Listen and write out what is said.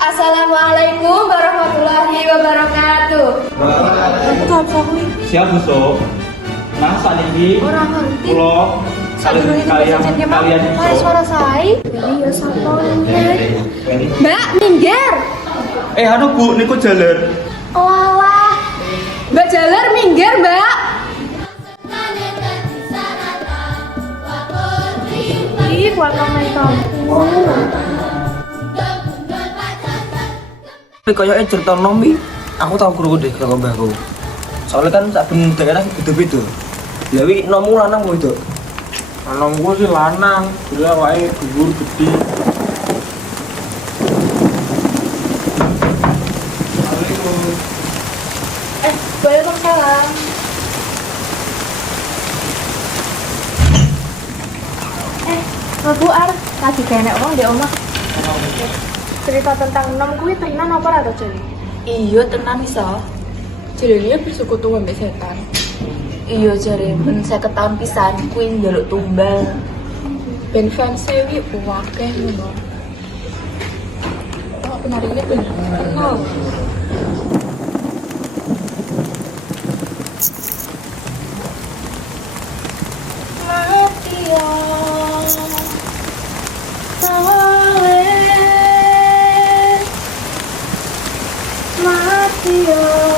Assalamualaikum warahmatullahi wabarakatuh. Siap busuk. Nah saat ini Orang ngerti. pulau kalian Suara saya. Iya sapa Mbak, minggir. anu bu, niku jalan. Oh alah. Mbak Jaler minggir, Mbak. Ih, warna main kampung. Kayaknya cerita nomi, aku tahu krungu deh kalau mbahku. Soalnya kan saben daerah beda-beda. Ya wi nomu lanang kok itu. Lanang gua sih lanang, dia wae gugur gede. Waalaikumsalam. Aku Ar, lagi kena uang di omah. Cerita tentang nom kuwi tenan apa ora to, Jeli? Iya tenan iso. Jenenge bersekutu ambek setan. Iya jare ben 50 tahun pisan kuwi njaluk tumbal. Ben fans iki akeh ngono. Oh, penarinya bener. Oh. Mati ya. Mati ya.